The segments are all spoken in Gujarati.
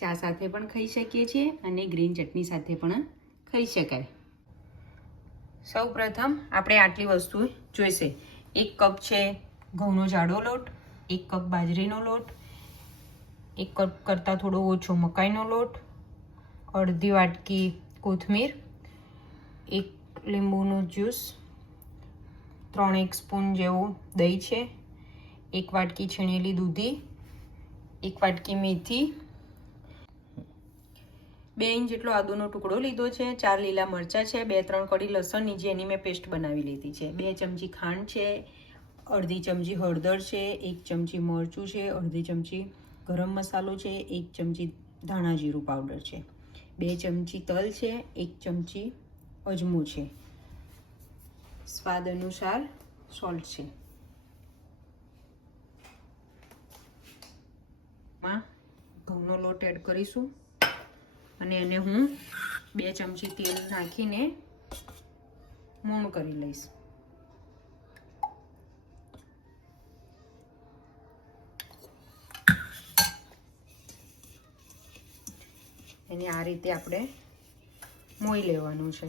ચા સાથે પણ ખાઈ શકીએ છીએ અને ગ્રીન ચટણી સાથે પણ ખાઈ શકાય. સૌ પ્રથમ આપણે આટલી વસ્તુ જોઈશે. 1 કપ છે ઘઉંનો જાડો લોટ, 1 કપ બાજરીનો લોટ, 1 કપ કરતાં થોડો ઓછો મકાઈનો લોટ, અડધી વાટકી કોથમીર, 1 લીંબુનું જ્યુસ, 3 સ્પૂન જેવું દહીં છે, 1 વાટકી છીણેલી દૂધી, 1 વાટકી મેથી, 2 ઇંચ જેટલો આદુનો ટુકડો લીધો છે, 4 લીલા મરચાં છે, 2-3 કળી લસણની જેની મેં પેસ્ટ બનાવી લીધી છે, 2 ચમચી ખાંડ છે, અડધી ચમચી હળદર છે, 1 ચમચી મરચું છે, અડધી ચમચી ગરમ મસાલો છે, 1 ચમચી ધાણા જીરું પાવડર છે, 2 ચમચી તલ છે, 1 ચમચી અજમો છે, સ્વાદ અનુસાર સોલ્ટ છે. ઘઉંનો લોટ એડ કરીશું અને એને હું 2 ચમચી તેલ નાખીને મોણ કરી લઈશ. એને આ રીતે આપણે મોઈ લેવાનું છે.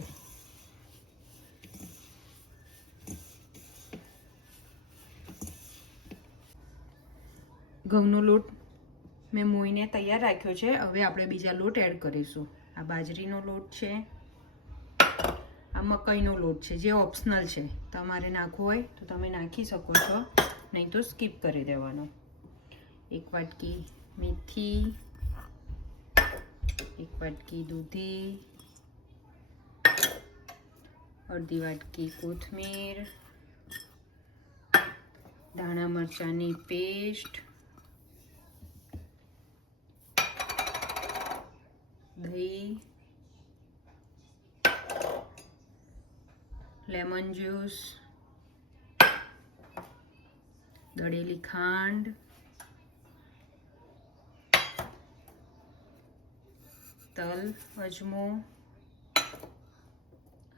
ઘઉંનો લોટ મેં મોઈને તૈયાર રાખ્યો છે. હવે આપણે બીજા લોટ એડ કરીશું. આ બાજરીનો લોટ છે, આ મકાઈનો લોટ છે, જે ઓપ્શનલ છે. તમારે નાખવો હોય તો તમે નાખી શકો છો, નહીં તો સ્કીપ કરી દેવાનો. 1 વાટકી મેથી, 1 વાટકી દૂધી, અડધી વાટકી કોથમીર, ધાણા મરચાંની પેસ્ટ, દહીં, લેમન જ્યુસ, દળેલી ખાંડ, તલ, અજમો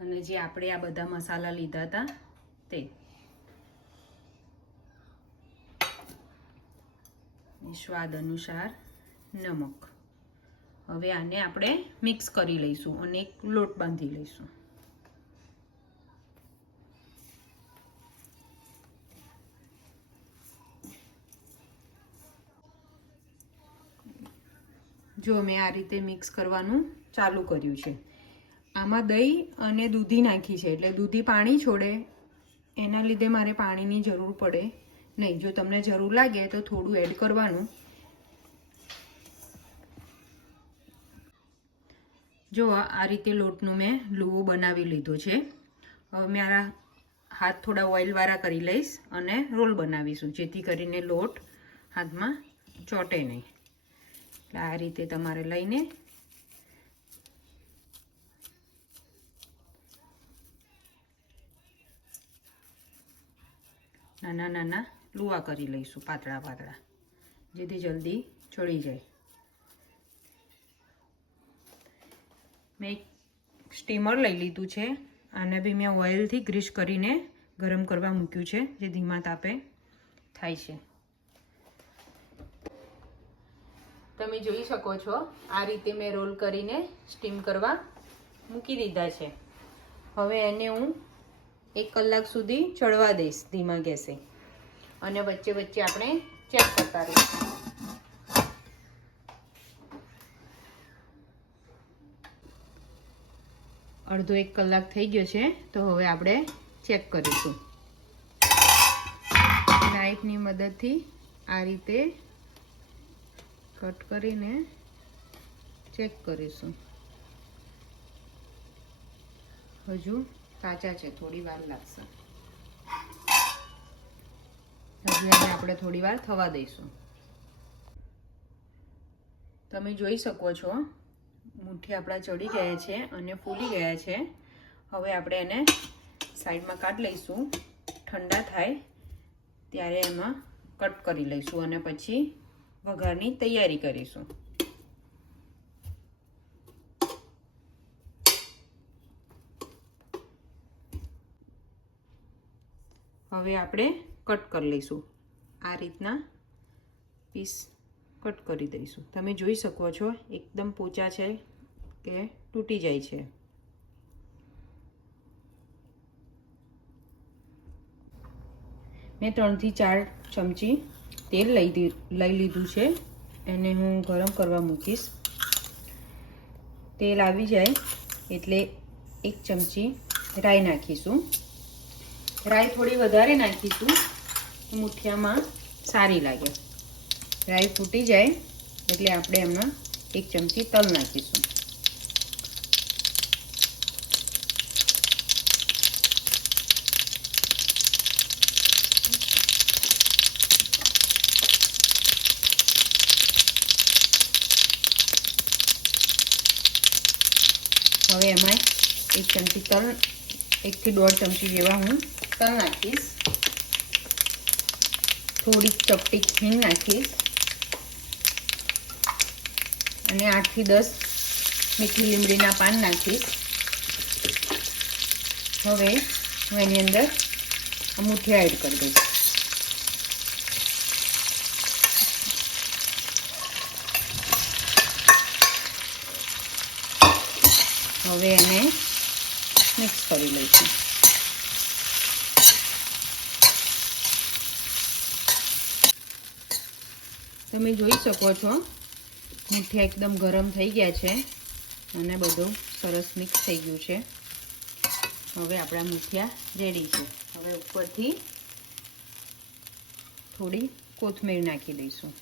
અને જે આપણે આ બધા મસાલા લીધા હતા તે. સ્વાદ અનુસાર નમક. હવે આને આપણે મિક્સ કરી લઈશું અને એક લોટ બાંધી લઈશું. જો મેં આ રીતે મિક્સ કરવાનું ચાલુ કર્યું છે. આમાં દહીં અને દૂધી નાખી છે, એટલે દૂધી પાણી છોડે, એના લીધે મારે પાણીની જરૂર પડે નહીં. જો તમને જરૂર લાગે તો થોડું એડ કરવાનું. જો આ રીતે લોટનું મેં લુવો બનાવી લીધો છે. હવે મારા હાથ થોડા ઓઇલવાળા કરી લઈશ અને રોલ બનાવીશું, જેથી કરીને લોટ હાથમાં ચોંટે નહીં. એટલે આ રીતે તમારે લઈને નાના નાના લુવા કરી લઈશું, પાતળા પાતળા, જેથી જલ્દી ચડી જાય. મેં એક સ્ટીમર લઈ લીધું છે. આને બી મેં ઓઇલથી ગ્રીસ કરીને ગરમ કરવા મૂક્યું છે, જે ધીમા તાપે થાય છે. તમે જોઈ શકો છો આ રીતે મેં રોલ કરીને સ્ટીમ કરવા મૂકી દીધા છે. હવે એને હું 1 કલાક સુધી ચડવા દઈશ ધીમા ગેસે, અને વચ્ચે વચ્ચે આપણે ચેક કરતા રહીશું. અડધો 1 કલાક થઈ ગયો છે, તો હવે આપણે ચેક કરીશું. નાઈફની મદદથી આ રીતે કટ કરીને ચેક કરીશું. હજુ કાચા છે, થોડી વાર લાગશે. હજુ એને આપણે થોડી વાર થવા દઈશું. તમે જોઈ શકો છો મુઠ્ઠી આપણા ચડી ગયા છે અને ફૂલી ગયા છે. હવે આપણે એને સાઈડમાં કાઢી લઈશું. ઠંડા થાય ત્યારે એમાં કટ કરી લઈશું અને પછી વઘારની તૈયારી કરીશું. હવે આપણે કટ કરી લઈશું. આ રીતના પીસ કટ કરી દઈશું. તમે જોઈ શકો છો એકદમ પોચા છે કે તૂટી જાય છે. મેં 3 થી 4 ચમચી તેલ લઈ લીધું છે. એને હું ગરમ કરવા મૂકીશ. તેલ આવી જાય એટલે 1 ચમચી રાઈ નાખીશું. રાઈ થોડી વધારે નાખીશું, મૂઠિયામાં સારી લાગે. રાઈ ફૂટી જાય એટલે આપણે એમાં 1 ચમચી તલ નાખીશું. હવે એમાં 1 ચમચી તલ, 1 થી 1.5 ચમચી જેવા હું તલ નાખીશ. થોડી ચપટી હિંગ નાખીશ અને 8 થી 10 મીઠી લીમડીના પાન નાખીશ. હવે હું એની અંદર મૂઠિયા એડ કરી દઈશ. હવે એને મિક્સ કરી લઈશું. તમે જોઈ શકો છો મૂઠિયા એકદમ ગરમ થઈ ગયા છે અને બધું સરસ મિક્સ થઈ ગયું છે. હવે આપણા મૂઠિયા રેડી છે. હવે ઉપરથી થોડી કોથમીર નાખી દઈશું.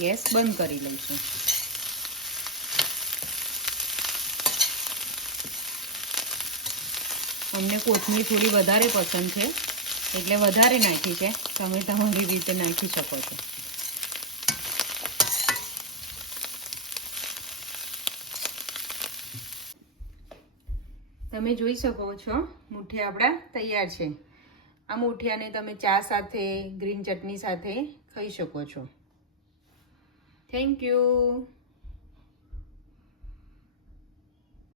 ગેસ બંધ કરી લઈશું. અમને કોથમીર થોડી વધારે પસંદ છે એટલે વધારે નાખી છે. તમે તમારી રીતે નાખી શકો છો. તમે જોઈ શકો છો મૂઠિયા આપણા તૈયાર છે. આ મૂઠિયાને તમે ચા સાથે, ગ્રીન ચટણી સાથે ખાઈ શકો છો. Thank you.